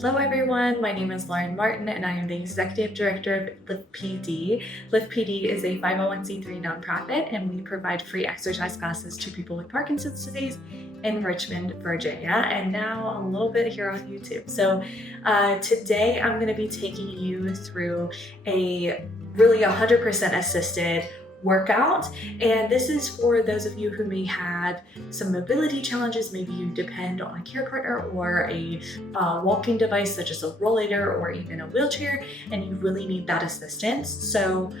Hello everyone, my name is Lauren Martin and I am the Executive Director of LiftPD. LiftPD is a 501c3 nonprofit and we provide free exercise classes to people with Parkinson's disease in Richmond, Virginia, and now a little bit here on YouTube. So today I'm going to be taking you through a really 100% assisted workout, and this is for those of you who may have some mobility challenges. Maybe you depend on a care partner or a walking device such as a rollator or even a wheelchair, and you really need that assistance. So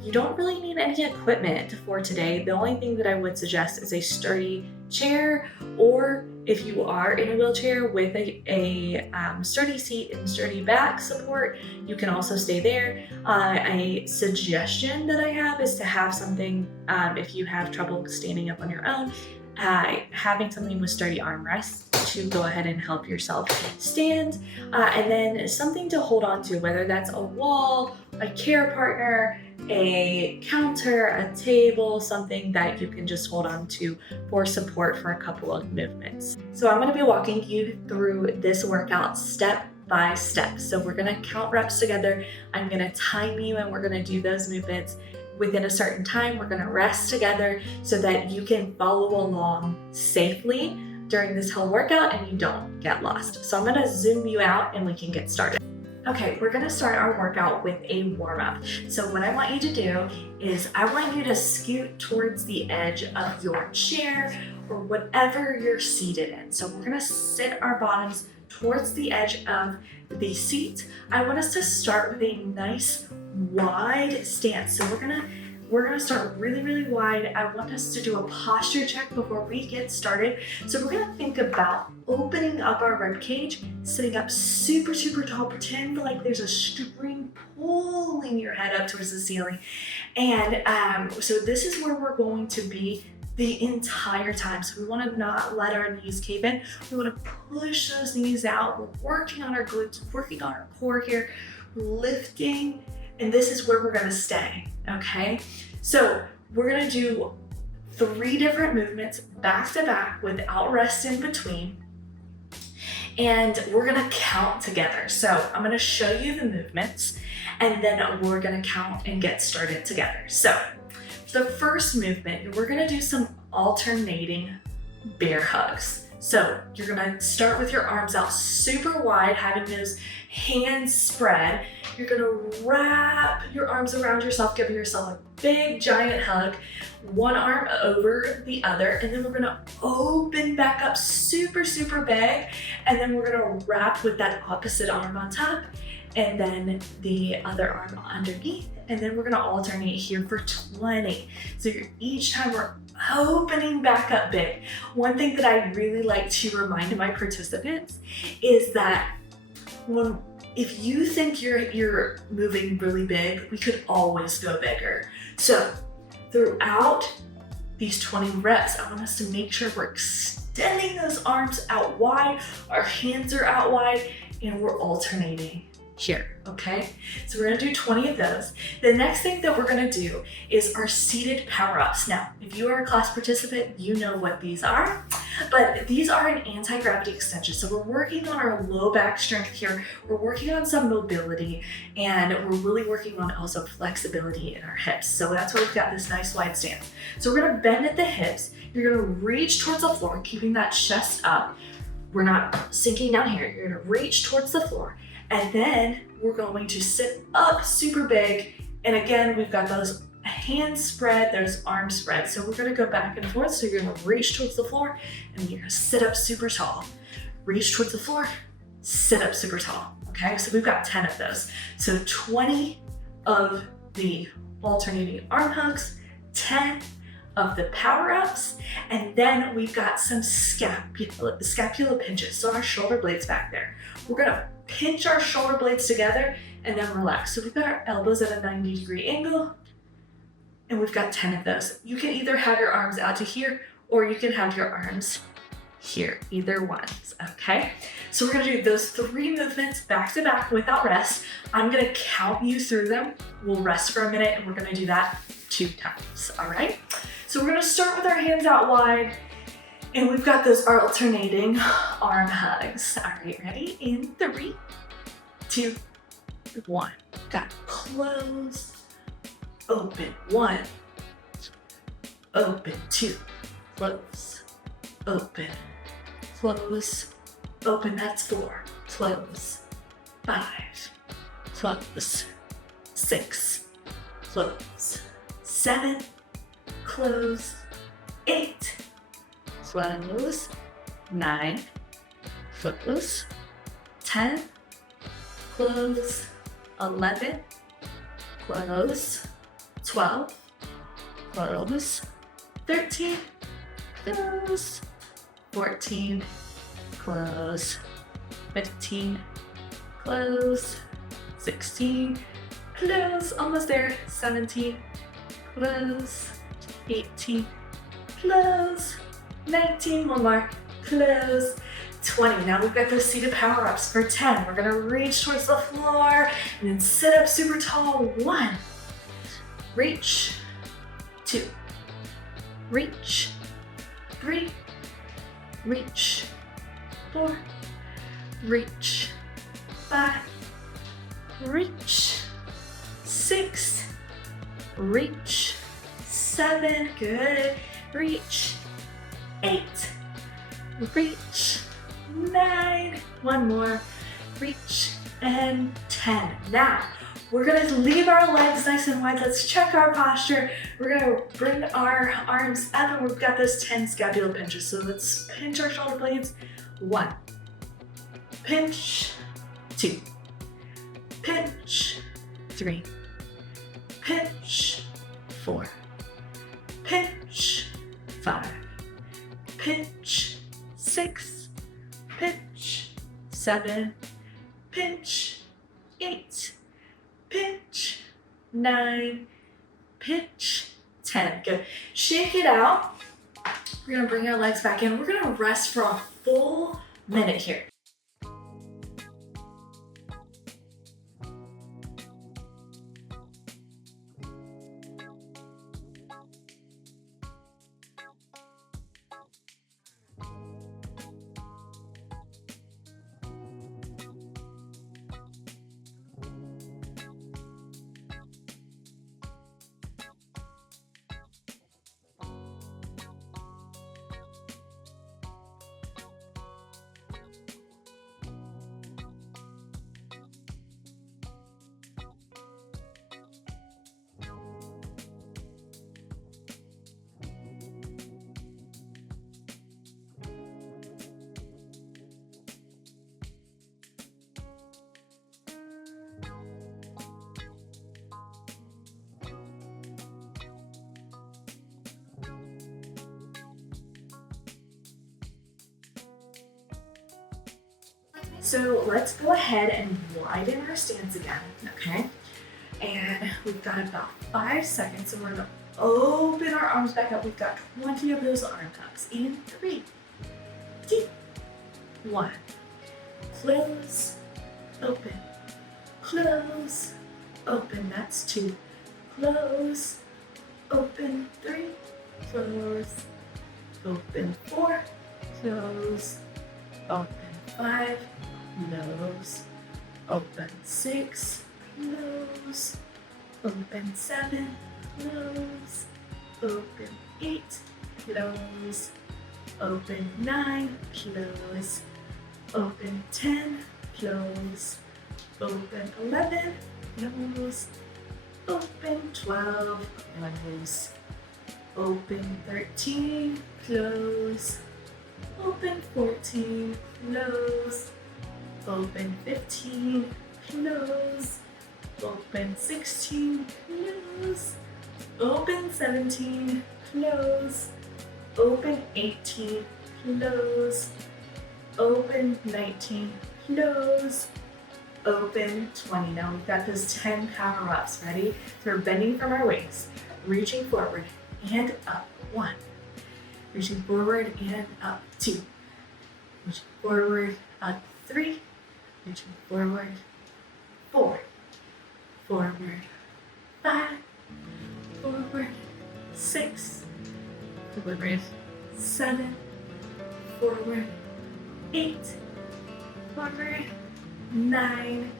you don't really need any equipment for today. The only thing that I would suggest is a sturdy chair, or if you are in a wheelchair with a sturdy seat and sturdy back support, you can also stay there. A suggestion that I have is to have something, if you have trouble standing up on your own, having something with sturdy armrests to go ahead and help yourself stand, and then something to hold on to, whether that's a wall, a care partner, a counter, a table, something that you can just hold on to for support for a couple of movements. So I'm going to be walking you through this workout step by step. So we're going to count reps together. I'm going to time you and we're going to do those movements within a certain time. We're going to rest together so that you can follow along safely during this whole workout and you don't get lost. So I'm going to zoom you out and we can get started. Okay, we're gonna start our workout with a warm-up. So what I want you to do is I want you to scoot towards the edge of your chair or whatever you're seated in. So we're gonna sit our bottoms towards the edge of the seat. I want us to start with a nice wide stance. So we're gonna start really wide. I want us to do a posture check before we get started. So we're gonna think about opening up our rib cage, sitting up super tall. Pretend like there's a string pulling your head up towards the ceiling. And so this is where we're going to be the entire time. So we want to not let our knees cave in. We want to push those knees out. We're working on our glutes, working on our core here, lifting, and this is where we're going to stay. Okay, so we're going to do 3 different movements back to back without rest in between, and we're going to count together. So I'm going to show you the movements and then we're going to count and get started together. So the first movement, we're going to do some alternating bear hugs. So you're going to start with your arms out super wide, having those hands spread. You're going to wrap your arms around yourself, giving yourself a big giant hug, one arm over the other, and then we're going to open back up super big, and then we're going to wrap with that opposite arm on top and then the other arm underneath, and then we're going to alternate here for 20. So each time we're opening back up big. One thing that I really like to remind my participants is that if you think you're moving really big, we could always go bigger. So throughout these 20 reps, I want us to make sure we're extending those arms out wide, our hands are out wide, and we're alternating here, okay? So we're gonna do 20 of those. The next thing that we're gonna do is our seated power-ups. Now, if you are a class participant, you know what these are, but these are an anti-gravity extension. So we're working on our low back strength here. We're working on some mobility, and we're really working on also flexibility in our hips. So that's why we've got this nice wide stance. So we're gonna bend at the hips. You're gonna reach towards the floor, keeping that chest up. We're not sinking down here. You're gonna reach towards the floor. And then we're going to sit up super big. And again, we've got those hands spread, those arms spread. So we're gonna go back and forth. So you're gonna reach towards the floor and you're gonna sit up super tall. Reach towards the floor, sit up super tall. Okay, so we've got 10 of those. So 20 of the alternating arm hugs, 10 of the power-ups, and then we've got some scapula pinches. So our shoulder blades back there. We're gonna pinch our shoulder blades together and then relax. So we've got our elbows at a 90-degree angle, and we've got 10 of those. You can either have your arms out to here, or you can have your arms here, either one, okay? So we're gonna do those 3 movements back to back without rest. I'm gonna count you through them. We'll rest for a minute, and we're gonna do that 2 times, all right? So we're gonna start with our hands out wide, And we've got those alternating arm hugs. All right, ready? In 3, 2, 1. Got close, open, 1, open, 2, close, open, close, open, that's 4, close, 5, close, 6, close, 7, close, 8, close, 9, close, 10, close, 11, close, 12, close, 13, close, 14, close, 15, close, 16, close, almost there, 17, close, 18, close, 19, one more, close, 20. Now we've got those seated power-ups for 10. We're gonna reach towards the floor and then sit up super tall. 1, reach, 2, reach, 3, reach, 4, reach, 5, reach, 6, reach, 7, good, reach, 8, reach, 9, one more, reach, and 10. Now, we're gonna leave our legs nice and wide. Let's check our posture. We're gonna bring our arms up and we've got those 10 scapular pinches. So let's pinch our shoulder blades. 1, pinch, 2, pinch, 3, pinch, 4, pinch, 5, pinch, 6, pinch, 7, pinch, 8, pinch, 9, pinch, 10. Good. Shake it out. We're gonna bring our legs back in. We're gonna rest for a full minute here. So let's go ahead and widen our stance again, okay? And we've got about 5 seconds, so we're gonna open our arms back up. We've got 20 of those arm hugs. In 3, 2, 1. Close, open, close, open. That's 2. Close, open, 3, close, open, 4, close, open, 5, close, open, 6, close, open, 7, close, open, 8, close, open, 9, close, open, 10, close, open, 11, close, open, 12, close, open, 13, close, open, 14, close, open, 15, close, open, 16, close, open, 17, close, open, 18, close, open, 19, close, open, 20. Now we've got those 10 power ups. Ready? So we're bending from our waist, reaching forward and up. 1. Reaching forward and up. 2. Reaching forward, up. 3. Reaching forward. 4. Forward. 5. Forward. 6. Forward. 7. forward, 8, forward, 9,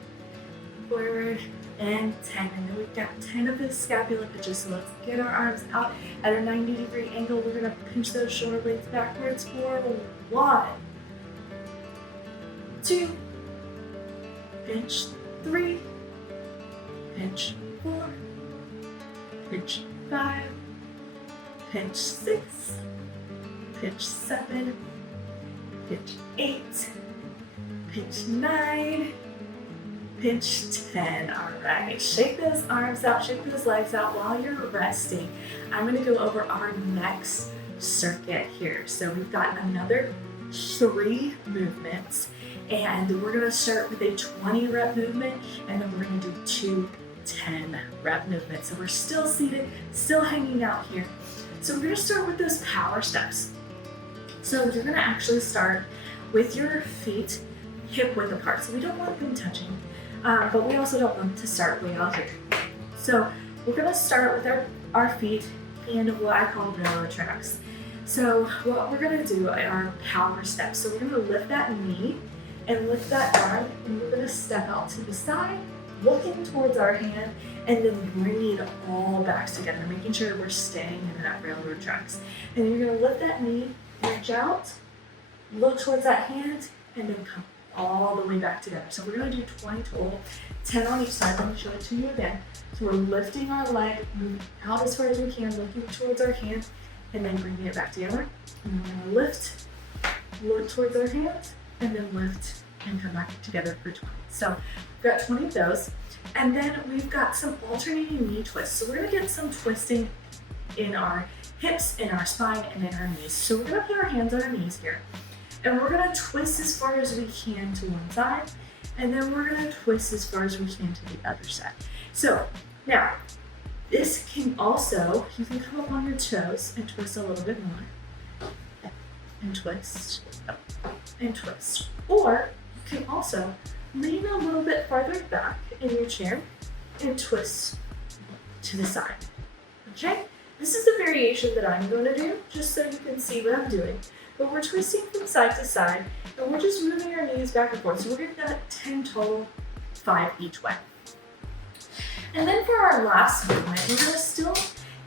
forward, and 10. And then we've got 10 of those scapula pinches. So let's get our arms out at a 90-degree angle. We're gonna pinch those shoulder blades backwards for 1, 2, pinch 3, pinch 4, pinch 5, pinch 6, pinch 7, pinch 8, pinch 9, pinch 10. All right, shake those arms out, shake those legs out while you're resting. I'm gonna go over our next circuit here. So we've got another 3 movements, and we're gonna start with a 20 rep movement, and then we're gonna do 2 10 rep movements. So we're still seated, still hanging out here. So we're gonna start with those power steps. So you're gonna actually start with your feet hip width apart. So we don't want them touching, but we also don't want them to start way out here. So we're gonna start with our feet in what I call railroad tracks. So what we're gonna do are power steps. So we're gonna lift that knee and lift that arm, and we're gonna step out to the side, looking towards our hand, and then bringing it all back together, making sure we're staying in that railroad tracks. And you're gonna lift that knee, reach out, look towards that hand, and then come all the way back together. So we're gonna do 20 total, 10 on each side. Let me show it to you again. So we're lifting our leg, moving out as far as we can, looking towards our hand, and then bringing it back together. And we're gonna lift, look towards our hand, and then lift and come back together for 20. So we've got 20 of those. And then we've got some alternating knee twists. So we're gonna get some twisting in our hips, in our spine, and in our knees. So we're gonna put our hands on our knees here, and we're gonna twist as far as we can to one side, and then we're gonna twist as far as we can to the other side. So now, this can also, you can come up on your toes and twist a little bit more, and twist, and twist. Or you can also lean a little bit farther back in your chair and twist to the side. Okay? This is the variation that I'm going to do, just so you can see what I'm doing. But we're twisting from side to side, and we're just moving our knees back and forth. So we're going to get 10 total, 5 each way. And then for our last movement, we're going to still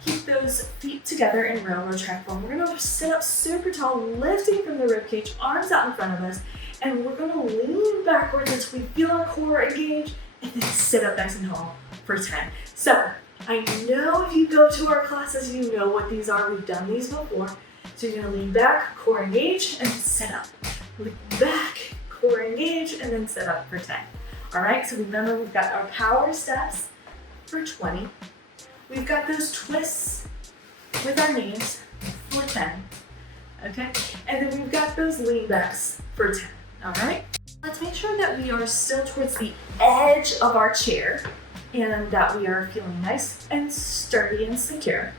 keep those feet together in railroad track form. We're going to sit up super tall, lifting from the ribcage, arms out in front of us, and we're going to lean backwards until we feel our core engage, and then sit up nice and tall for 10. So I know if you go to our classes, you know what these are. We've done these before. So you're going to lean back, core engage, and sit up. Lean back, core engage, and then sit up for 10. All right, so remember we've got our power steps for 20. We've got those twists with our knees for 10. Okay, and then we've got those lean backs for 10. All right, let's make sure that we are still towards the edge of our chair and that we are feeling nice and sturdy and secure.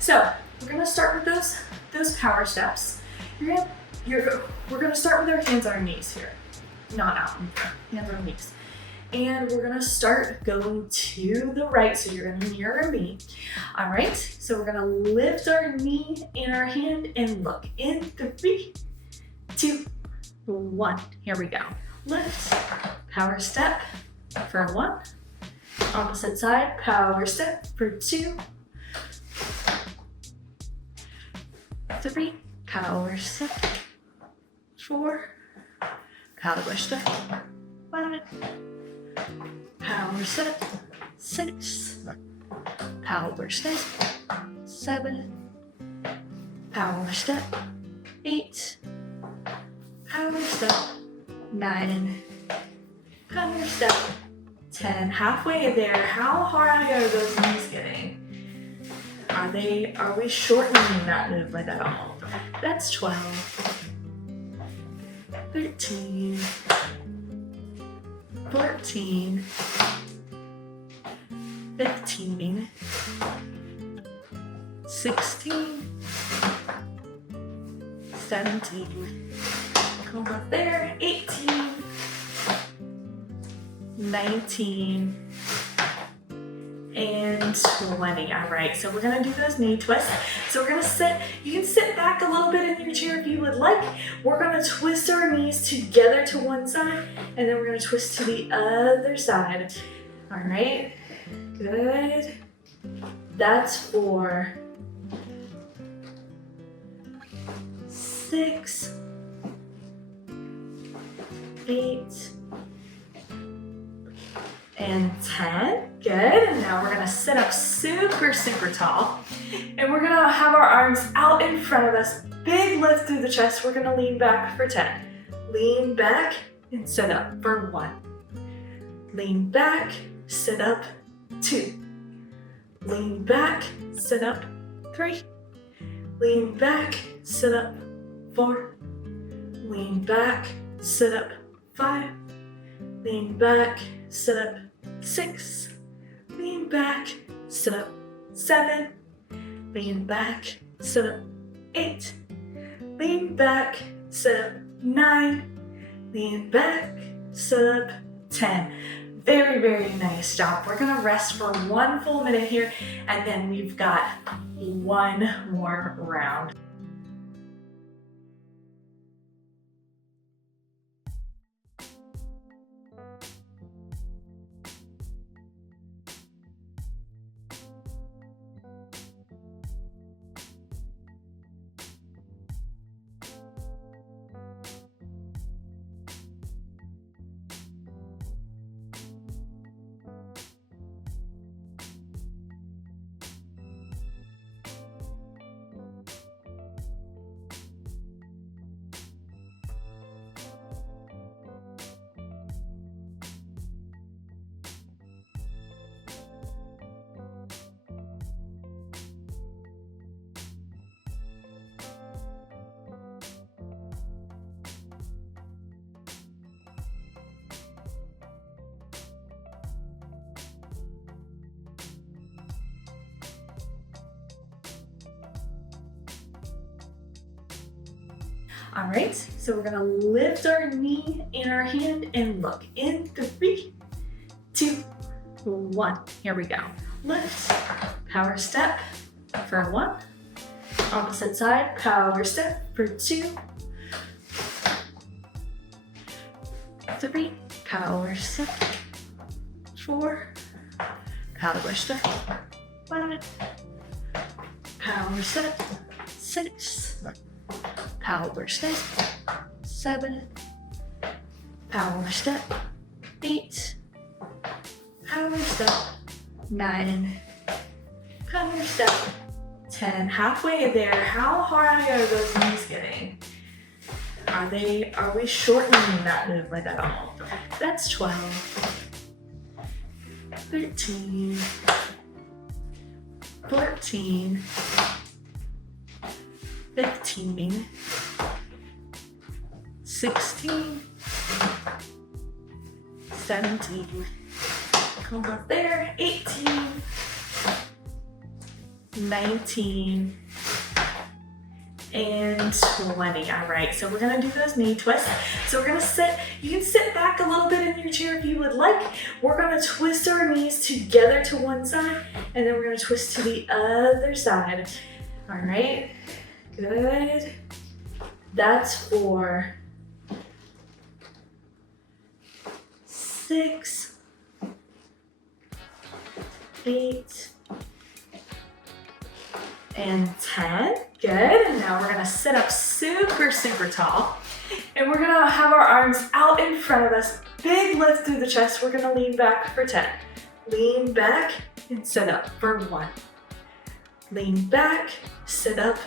So we're gonna start with those power steps. We're gonna start with our hands on our knees here, not out in front, hands on our knees. And we're gonna start going to the right, so you're gonna mirror me. All right, so we're gonna lift our knee in our hand and look in 3, 2, 1. Here we go. Lift, power step for 1. Opposite side, power step for 2, 3, power step, 4, power step, 5, power step, 6, power step, 7, power step, 8, power step, 9, power step, 10. Halfway there, how hard are those knees getting? Are we shortening that movement at all? That's 12, 13, 14, 15, 16, 17, come up there, 18, 19, and 20. All right, so we're gonna do those knee twists. So we're gonna sit, you can sit back a little bit in your chair if you would like. We're gonna twist our knees together to one side, and then we're gonna twist to the other side. All right, good. That's for 6, 8, and 10. Good. And now we're gonna sit up super, super tall. And we're gonna have our arms out in front of us. Big lift through the chest. We're gonna lean back for 10. Lean back and sit up for 1. Lean back, sit up, 2. Lean back, sit up, 3. Lean back, sit up, 4. Lean back, sit up, 5. Lean back, sit up, 6. Lean back, sit up, 7. Lean back, sit up, 8. Lean back, sit up, 9. Lean back, sit up, 10. Very, very nice job. We're gonna rest for 1 full minute here, and then we've got 1 more round. All right, so we're gonna lift our knee in our hand and look in 3, 2, 1. Here we go. Lift, power step for 1. Opposite side, power step for 2, 3, power step, 4, power step, 5, power step, 6, power step, 7, power step, 8, power step, 9, power step, 10. Halfway there, how hard are those knees getting? Are we shortening that movement at all? That's 12, 13, 14, 15, 16, 17, come up there, 18, 19, and 20. All right, so we're gonna do those knee twists. So we're gonna sit, you can sit back a little bit in your chair if you would like. We're gonna twist our knees together to one side, and then we're gonna twist to the other side. All right, good. That's for 6, 8, and 10. Good. And now we're gonna sit up super, super tall. And we're gonna have our arms out in front of us. Big lift through the chest. We're gonna lean back for 10. Lean back and sit up for 1. Lean back, sit up,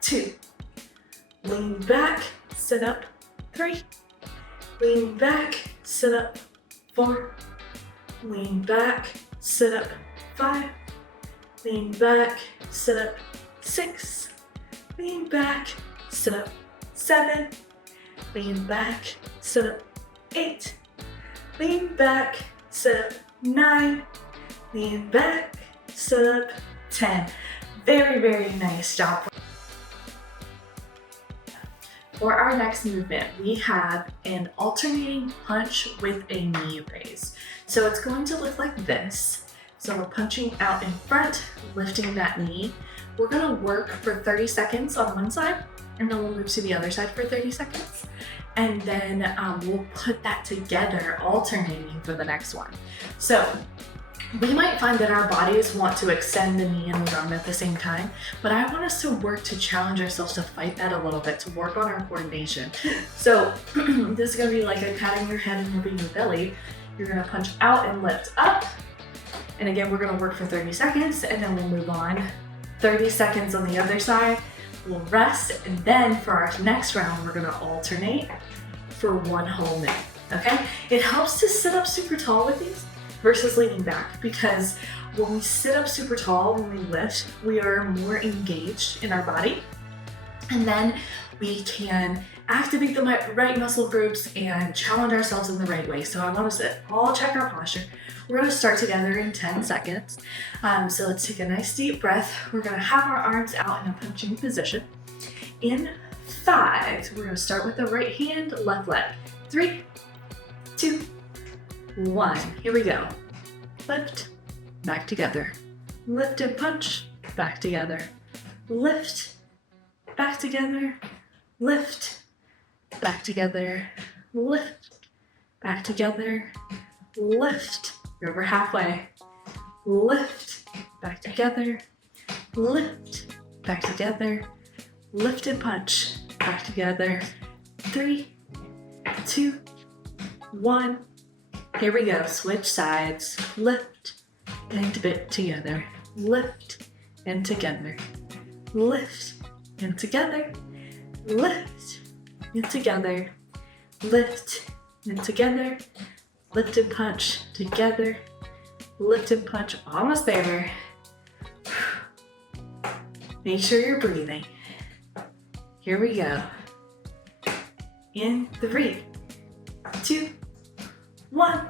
2. Lean back, sit up, 3. Lean back, sit up, 4. Lean back, sit up, 5. Lean back, sit up, 6. Lean back, sit up, 7. Lean back, sit up, 8. Lean back, sit up, 9. Lean back, sit up, 10. Very, very nice job. For our next movement, we have an alternating punch with a knee raise. So it's going to look like this. So we're punching out in front, lifting that knee. We're gonna work for 30 seconds on one side, and then we'll move to the other side for 30 seconds. And then we'll put that together, alternating for the next one. So we might find that our bodies want to extend the knee and the arm at the same time, but I want us to work to challenge ourselves to fight that a little bit, to work on our coordination. So this is gonna be like a patting your head and rubbing your belly. You're gonna punch out and lift up. And again, we're gonna work for 30 seconds and then we'll move on. 30 seconds on the other side, we'll rest, and then for our next round, we're gonna alternate for 1 whole minute, okay? It helps to sit up super tall with these versus leaning back, because when we sit up super tall, when we lift, we are more engaged in our body, and then we can activate the right muscle groups and challenge ourselves in the right way. So I want us to all check our posture. We're gonna start together in 10 seconds. So let's take a nice deep breath. We're gonna have our arms out in a punching position. In 5, we're gonna start with the right hand, left leg. 3, 2, 1, here we go. Lift, back together. Lift and punch, back together. Lift, back together. Lift, back together. Lift, back together. Lift, you're over halfway. Lift, back together. Lift, back together. Lift and punch, back together. 3, 2, 1. Here we go, switch sides. Lift and bit together. Lift and together. Lift and together. Lift and together. Lift and together. Lift and punch together. Lift and punch, almost there. Make sure you're breathing. Here we go. In 3, 2, 1.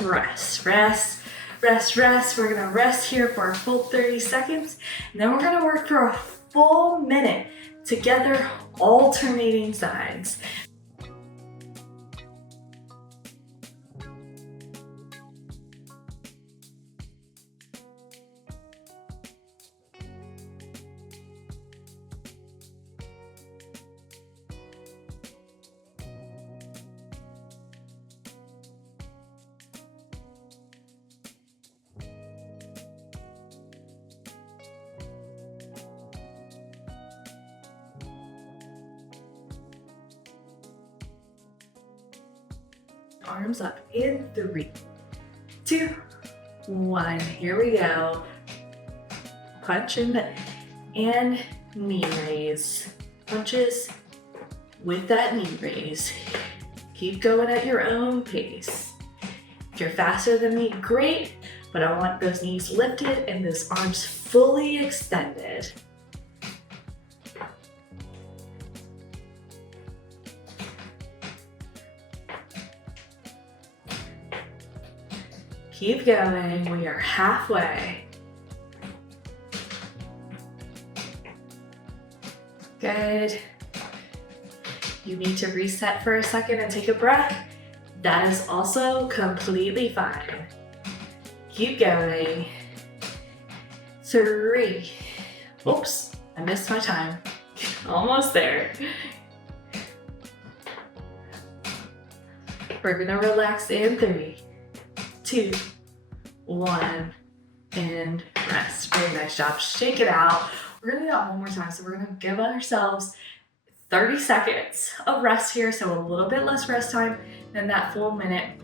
Rest, rest, rest, rest. We're gonna rest here for a full 30 seconds. And then we're gonna work for a full minute together, alternating sides. Arms up in 3, 2, 1. Here we go. Punch and knee raise. Punches with that knee raise. Keep going at your own pace. If you're faster than me, great, but I want those knees lifted and those arms fully extended. Keep going, we are halfway. Good. You need to reset for a second and take a breath. That is also completely fine. Keep going. 3. Oops, I missed my time. Almost there. We're gonna relax in 3, 2, 1, and rest. Very nice job. Shake it out. We're gonna do that one more time. So we're gonna give ourselves 30 seconds of rest here. So a little bit less rest time than that full minute.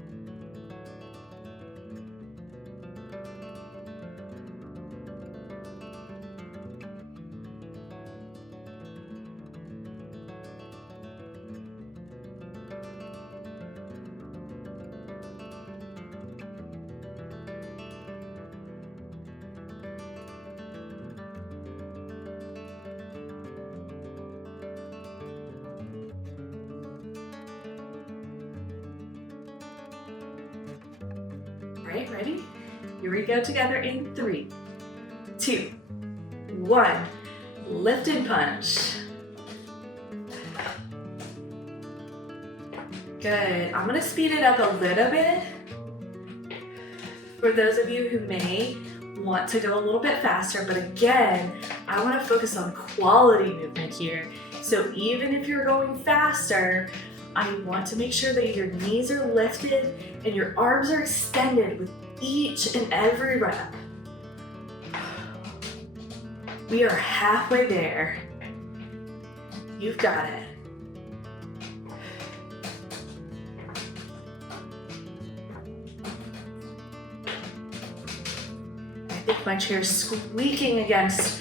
All right, ready? Here we go together in 3, 2, 1. Lift and punch. Good. I'm gonna speed it up a little bit. For those of you who may want to go a little bit faster, but again, I want to focus on quality movement here. So even if you're going faster, I want to make sure that your knees are lifted and your arms are extended with each and every rep. We are halfway there. You've got it. I think my chair's squeaking against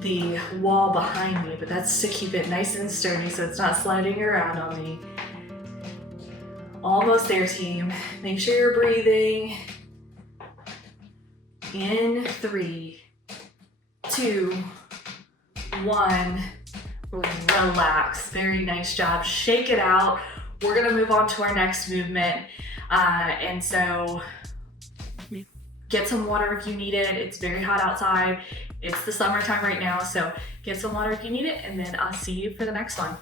the wall behind me, but that's to keep it nice and sturdy so it's not sliding around on me. Almost there, team. Make sure you're breathing. In 3, 2, 1. Relax. Very nice job. Shake it out. We're gonna move on to our next movement. And so get some water if you need it. It's very hot outside. It's the summertime right now, so get some water if you need it, and then I'll see you for the next one.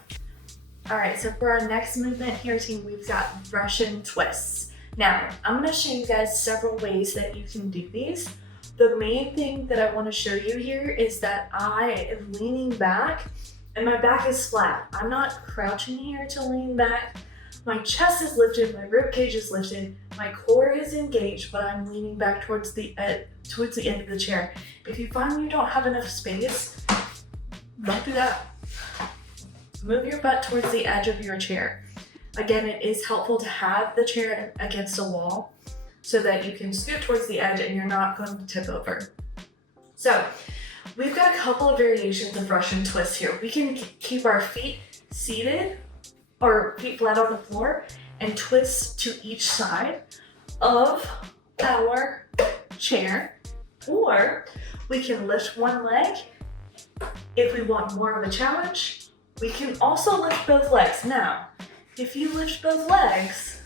All right, so for our next movement here, team, we've got Russian twists. Now, I'm gonna show you guys several ways that you can do these. The main thing that I wanna show you here is that I am leaning back and my back is flat. I'm not crouching here to lean back. My chest is lifted, my rib cage is lifted, my core is engaged, but I'm leaning back towards the end of the chair. If you find you don't have enough space, don't do that. Move your butt towards the edge of your chair. Again, it is helpful to have the chair against a wall so that you can scoot towards the edge and you're not going to tip over. So we've got a couple of variations of Russian twists here. We can keep our feet seated or feet flat on the floor and twist to each side of our chair, or we can lift one leg if we want more of a challenge. We can also lift both legs. Now, if you lift both legs,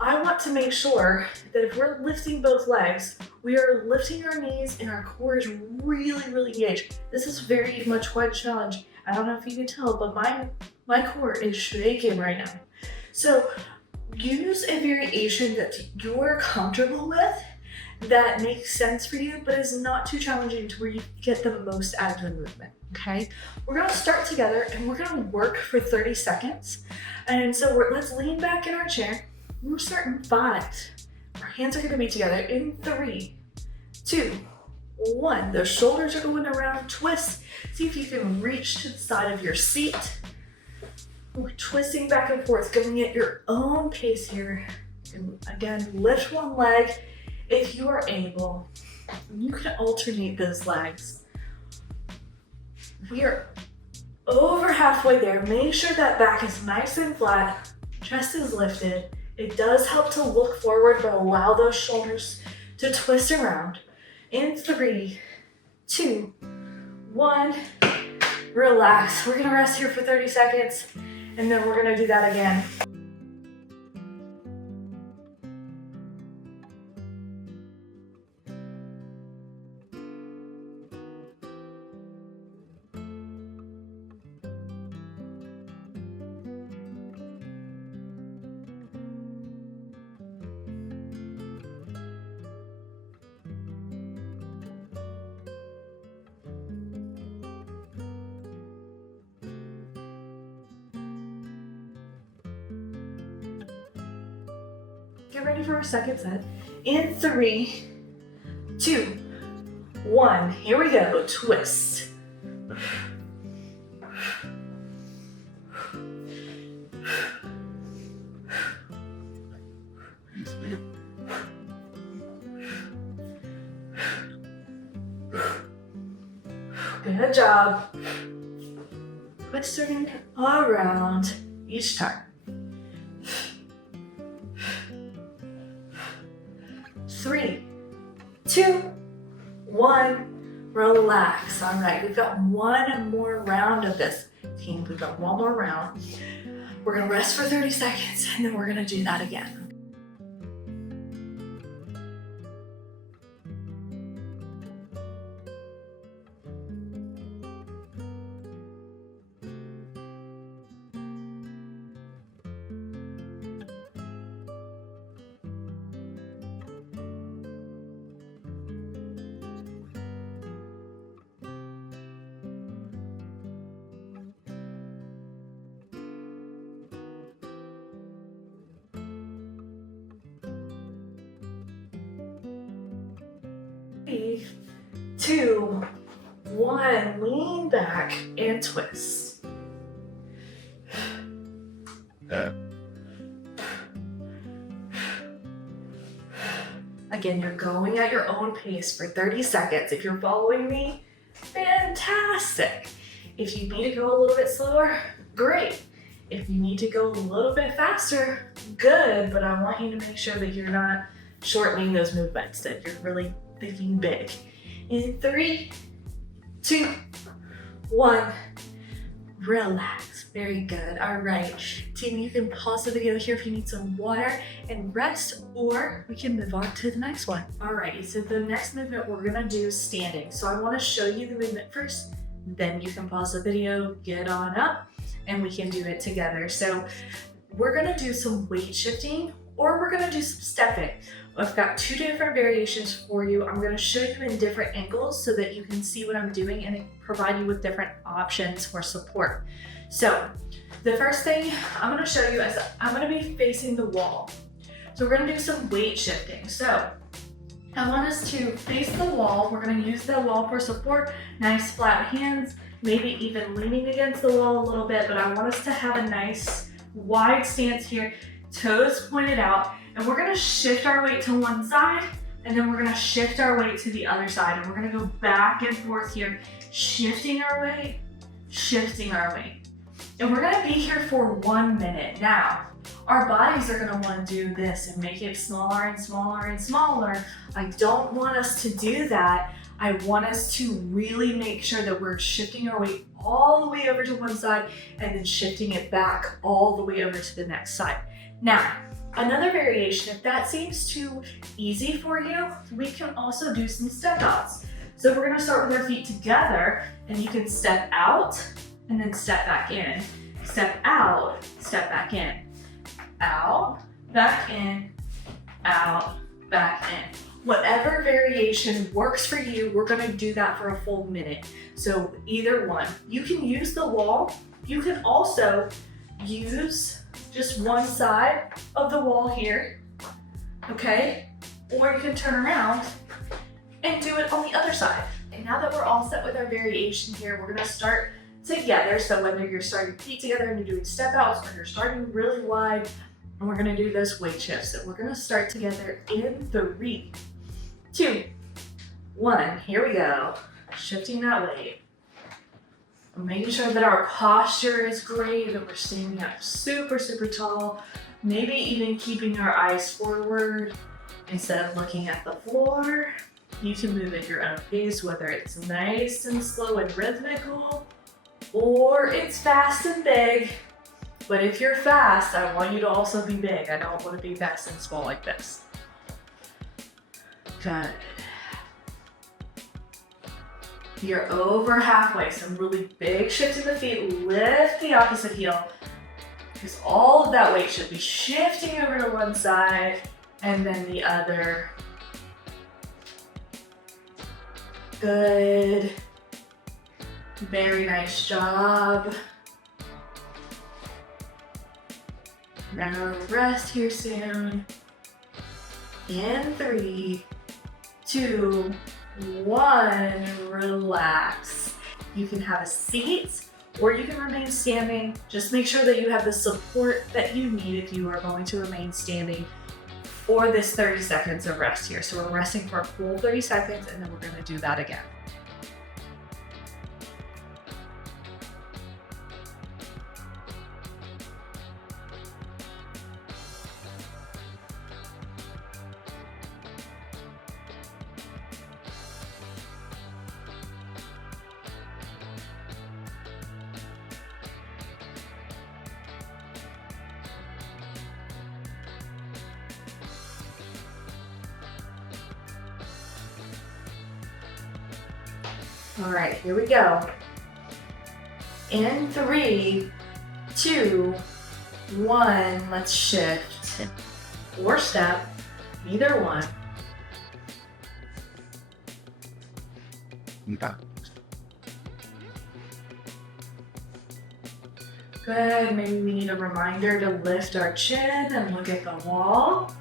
I want to make sure that if we're lifting both legs, we are lifting our knees and our core is really, really engaged. This is very much quite a challenge. I don't know if you can tell, but my core is shaking right now. So use a variation that you're comfortable with, that makes sense for you, but is not too challenging to where you get the most out of the movement, okay? We're gonna start together and we're gonna work for 30 seconds. And so let's lean back in our chair. We're starting 5. Our hands are gonna be together in 3, 2, 1. The shoulders are going around, twist. See if you can reach to the side of your seat. We're twisting back and forth, going at your own pace here. And again, lift one leg if you are able. You can alternate those legs. We are over halfway there. Make sure that back is nice and flat, chest is lifted. It does help to look forward, but allow those shoulders to twist around. In 3, 2, 1, relax. We're gonna rest here for 30 seconds, and then we're gonna do that again. Get ready for our second set. In 3, 2, 1. Here we go. Twist. Good job. Twisting around each time. 3, 2, 1, relax. All right, we've got one more round of this. Team, we've got one more round. We're gonna rest for 30 seconds and then we're gonna do that again. 3, 2, 1. Lean back and twist. Again, you're going at your own pace for 30 seconds. If you're following me, fantastic. If you need to go a little bit slower, great. If you need to go a little bit faster, good, but I want you to make sure that you're not shortening those movements, that you're really thinking big. In 3, 2, 1, relax. Very good. All right, team, you can pause the video here if you need some water and rest, or we can move on to the next one. All right, so the next movement we're gonna do is standing. So I wanna show you the movement first, then you can pause the video, get on up, and we can do it together. So we're gonna do some weight shifting, or we're gonna do some stepping. I've got 2 different variations for you. I'm gonna show you in different angles so that you can see what I'm doing and provide you with different options for support. So the first thing I'm gonna show you is I'm gonna be facing the wall. So we're gonna do some weight shifting. So I want us to face the wall. We're gonna use the wall for support, nice flat hands, maybe even leaning against the wall a little bit, but I want us to have a nice wide stance here, toes pointed out, and we're gonna shift our weight to one side, and then we're gonna shift our weight to the other side, and we're gonna go back and forth here, shifting our weight, shifting our weight. And we're gonna be here for 1 minute. Now, our bodies are gonna wanna do this and make it smaller and smaller and smaller. I don't want us to do that. I want us to really make sure that we're shifting our weight all the way over to one side and then shifting it back all the way over to the next side. Now, another variation, if that seems too easy for you, we can also do some step outs. So we're gonna start with our feet together, and you can step out and then step back in. Step out, step back in. Out, back in, out, back in. Whatever variation works for you, we're gonna do that for a full minute. So either one. You can use the wall. You can also use just one side of the wall here, okay? Or you can turn around and do it on the other side. And now that we're all set with our variation here, we're gonna start together. So whether you're starting feet together and you're doing step outs, or you're starting really wide, and we're gonna do those weight shifts. So we're gonna start together in 3, 2, 1, here we go. Shifting that weight. Making sure that our posture is great, that we're standing up super, super tall. Maybe even keeping our eyes forward instead of looking at the floor. You can move at your own pace, whether it's nice and slow and rhythmical, or it's fast and big. But if you're fast, I want you to also be big. I don't want to be fast and small like this. Good. You're over halfway, some really big shift in the feet. Lift the opposite heel, because all of that weight should be shifting over to one side and then the other. Good. Very nice job. Now rest here soon. In 3, 2, 1, relax. You can have a seat or you can remain standing. Just make sure that you have the support that you need if you are going to remain standing for this 30 seconds of rest here. So we're resting for a full 30 seconds and then we're gonna do that again. All right, here we go. In 3, 2, 1, let's shift. Or step, either one. Good, maybe we need a reminder to lift our chin and look at the wall.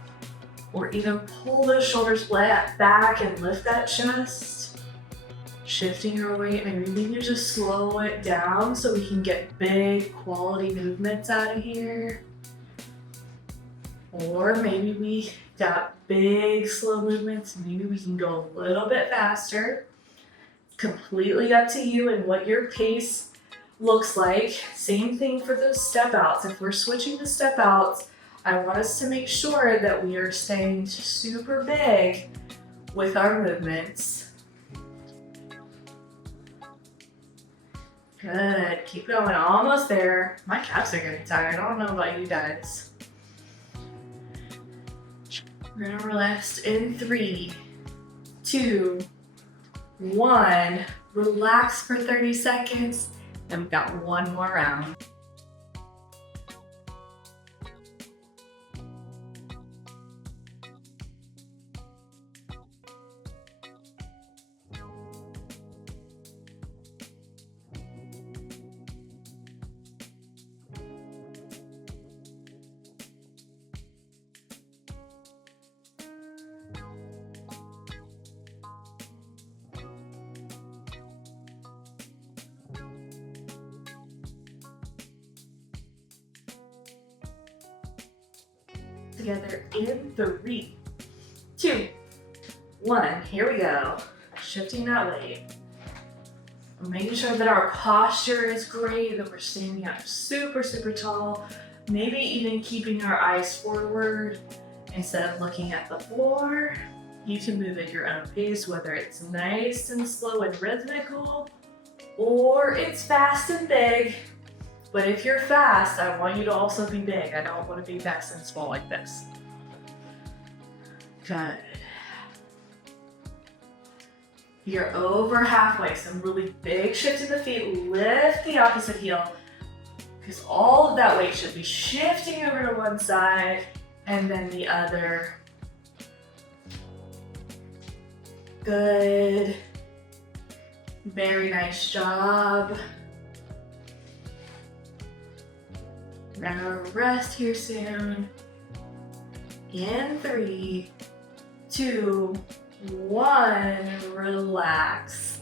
or either pull those shoulders back and lift that chest. Shifting your weight, maybe we can just slow it down so we can get big quality movements out of here. Or maybe we got big slow movements, maybe we can go a little bit faster. Completely up to you and what your pace looks like. Same thing for those step outs. If we're switching to step outs, I want us to make sure that we are staying super big with our movements. Good, keep going, almost there. My calves are getting tired, I don't know about you guys. We're gonna rest in 3, 2, 1. Relax for 30 seconds, and we've got one more round. Together in 3, 2, 1. Here we go. Shifting that weight. Making sure that our posture is great, that we're standing up super tall. Maybe even keeping our eyes forward instead of looking at the floor. You can move at your own pace, whether it's nice and slow and rhythmical, or it's fast and big. But if you're fast, I want you to also be big. I don't want to be fast and small like this. Good. You're over halfway. Some really big shift in the feet. Lift the opposite heel, because all of that weight should be shifting over to one side and then the other. Good. Very nice job. We're gonna rest here soon. In 3, 2, 1, relax.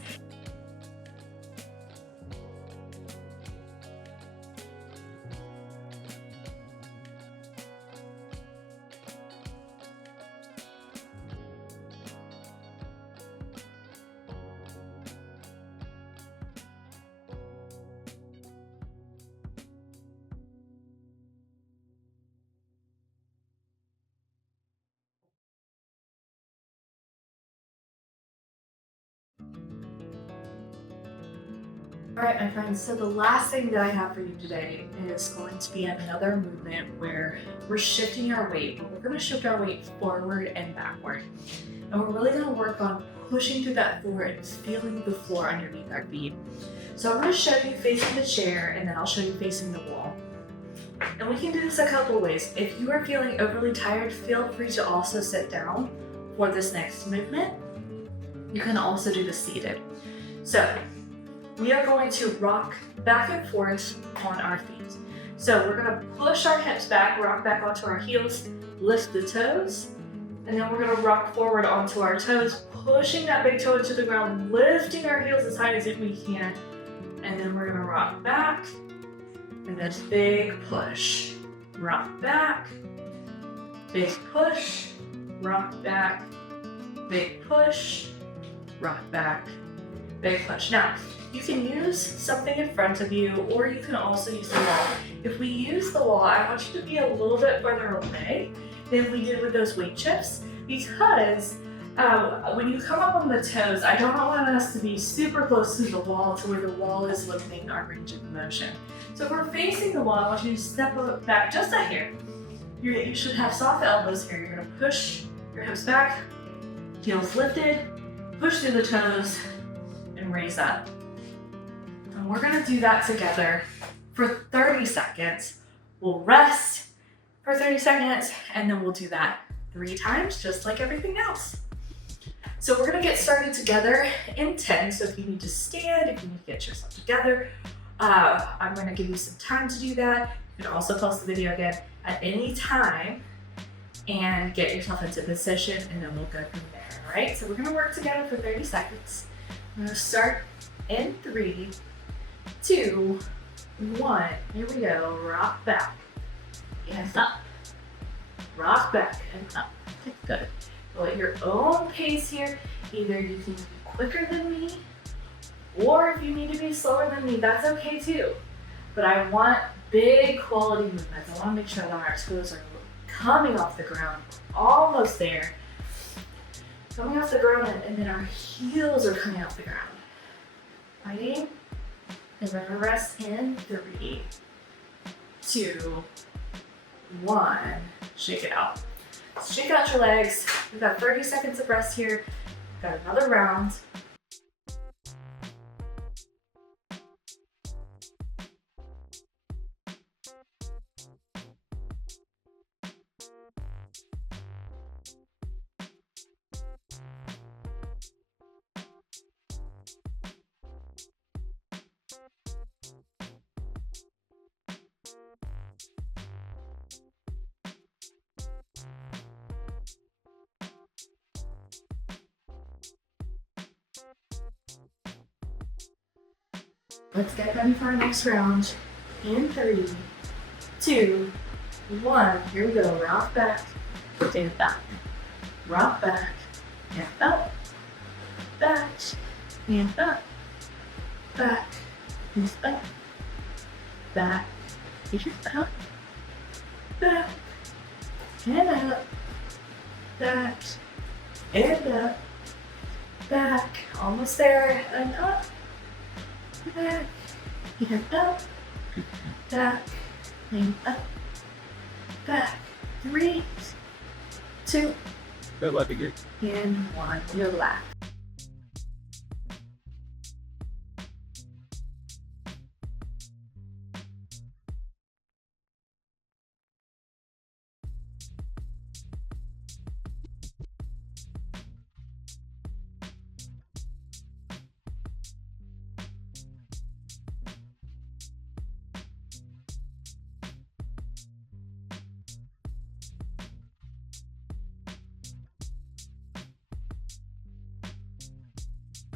All right, my friends, so the last thing that I have for you today is going to be another movement where we're shifting our weight, but we're going to shift our weight forward and backward. And we're really going to work on pushing through that floor and feeling the floor underneath our feet. So I'm going to show you facing the chair, and then I'll show you facing the wall. And we can do this a couple ways. If you are feeling overly tired, feel free to also sit down for this next movement. You can also do the seated. So we are going to rock back and forth on our feet. So we're going to push our hips back, rock back onto our heels, lift the toes, and then we're going to rock forward onto our toes, pushing that big toe into the ground, lifting our heels as high as we can, and then we're going to rock back, and this big push, rock back, big push, rock back, big push, rock back, big push. Now, you can use something in front of you, or you can also use the wall. If we use the wall, I want you to be a little bit further away than we did with those weight shifts, because when you come up on the toes, I don't want us to be super close to the wall to where the wall is limiting our range of motion. So if we're facing the wall, I want you to step back just a hair. You should have soft elbows here. You're going to push your hips back, heels lifted, push through the toes, and raise up. And we're going to do that together for 30 seconds. We'll rest for 30 seconds, and then we'll do that 3 times, just like everything else. So we're going to get started together in 10. So if you need to stand, if you need to get yourself together, I'm going to give you some time to do that. You can also pause the video again at any time. and get yourself into position, and then we'll go from there. All right, so we're gonna work together for 30 seconds. I'm gonna start in 3, 2, 1. Here we go. Rock back and up. Rock back and up. Good. Go at your own pace here. Either you can be quicker than me, or if you need to be slower than me, that's okay too. But I want big quality movements. I want to make sure that our toes are coming off the ground, almost there. Coming off the ground, and then our heels are coming off the ground. Fighting. And we're gonna rest in 3, 2, 1. Shake it out. Shake out your legs. We've got 30 seconds of rest here. Got another round. Let's get ready for our next round. In 3, 2, 1. Here we go. Rock back and back. Rock back and up. Back and up. Back and up. Back and up. Back and up. Back and up. Back. Almost there. And up. Back and up, back and up, back. 3, 2, and 1. Relax.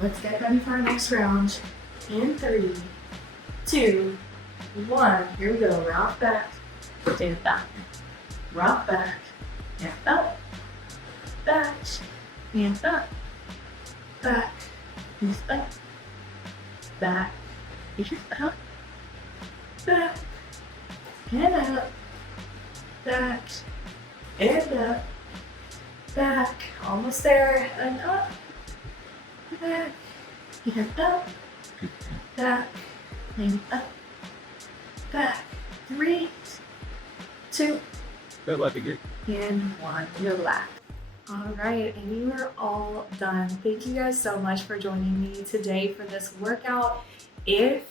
Let's get ready for our next round. In 3, 2, 1. Here we go. Rock back and back. Rock back and up. Back and up. Back and up. Back and up. Back and up. Back and up. Back. Almost there. And up. Back and up. Back and up. Back. 3, 2, and 1. Relax. All right, and you are all done. Thank you guys so much for joining me today for this workout. If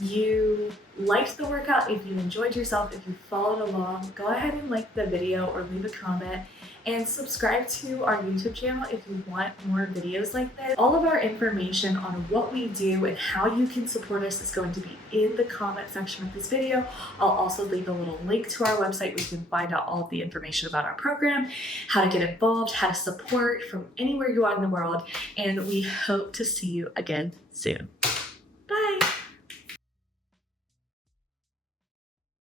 you liked the workout, if you enjoyed yourself, if you followed along, go ahead and like the video or leave a comment and subscribe to our YouTube channel if you want more videos like this. All of our information on what we do and how you can support us is going to be in the comment section of this video. I'll also leave a little link to our website where you can find out all of the information about our program, how to get involved, how to support from anywhere you are in the world, and we hope to see you again soon.